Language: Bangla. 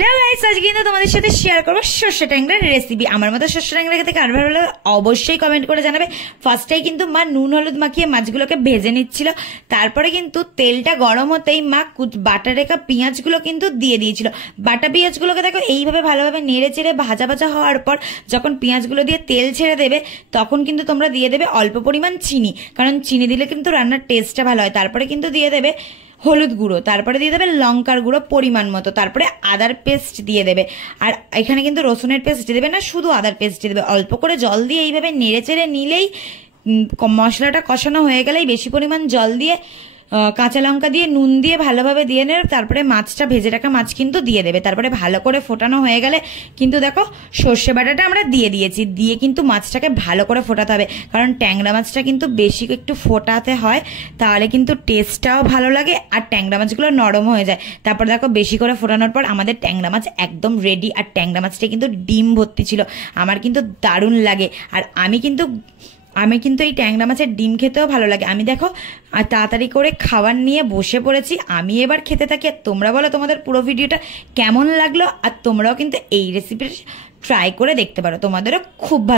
হ্যালো গাইস, আজকে কিন্তু তোমাদের সাথে শেয়ার করবো সর্ষে ট্যাংরার রেসিপি। আমার মতো সর্ষে ট্যাংরা খেতে কার ভালো লাগে অবশ্যই কমেন্ট করে জানাবে। ফার্স্টেই কিন্তু মা নুন হলুদ মাখিয়ে মাছগুলোকে ভেজে নিচ্ছিল, তারপরে কিন্তু তেলটা গরম হতেই মা বাটা রেখা পেঁয়াজগুলো কিন্তু দিয়ে দিয়েছিল। বাটা পেঁয়াজগুলোকে দেখো এইভাবে ভালোভাবে নেড়ে চেড়ে ভাজা ভাজা হওয়ার পর যখন পেঁয়াজগুলো দিয়ে তেল ছেড়ে দেবে তখন কিন্তু তোমরা দিয়ে দেবে অল্প পরিমাণ চিনি, কারণ চিনি দিলে কিন্তু রান্নার টেস্টটা ভালো হয়। তারপরে কিন্তু দিয়ে দেবে হলুদ গুঁড়ো, তারপরে দিয়ে দেবে লঙ্কার গুঁড়ো পরিমাণ মতো, তারপরে আদার পেস্ট দিয়ে দেবে। আর এখানে কিন্তু রসুনের পেস্ট দেবে না, শুধু আদার পেস্ট দিয়ে দেবে। অল্প করে জল দিয়ে এইভাবে নেড়ে চেড়ে নিলেই মশলাটা কষানো হয়ে গেলেই বেশি পরিমাণ জল দিয়ে কাঁচা লঙ্কা দিয়ে নুন দিয়ে ভালোভাবে দিয়ে নেবে। তারপরে মাছটা ভেজে রাখা মাছ কিন্তু দিয়ে দেবে। তারপরে ভালো করে ফোটানো হয়ে গেলে কিন্তু দেখো সর্ষে বাটাটা আমরা দিয়ে দিয়েছি, দিয়ে কিন্তু মাছটাকে ভালো করে ফোটাতে হবে, কারণ ট্যাংরা মাছটা কিন্তু বেশি একটু ফোটাতে হয়, তাহলে কিন্তু টেস্টটাও ভালো লাগে আর ট্যাংরা মাছগুলো নরম হয়ে যায়। তারপর দেখো বেশি করে ফোটানোর পর আমাদের ট্যাংরা মাছ একদম রেডি। আর ট্যাংরা মাছটা কিন্তু ডিম ভর্তি ছিল, আমার কিন্তু দারুণ লাগে। আর আমি কিন্তু এই ট্যাংরা মাছের ডিম খেতেও ভালো লাগে। আমি দেখো আর তাড়াতাড়ি করে খাবার নিয়ে বসে পড়েছি, আমি এবার খেতে থাকি। আর তোমরা বলো তোমাদের পুরো ভিডিওটা কেমন লাগলো, আর তোমরাও কিন্তু এই রেসিপি ট্রাই করে দেখতে পারো, তোমাদেরও খুব ভালো।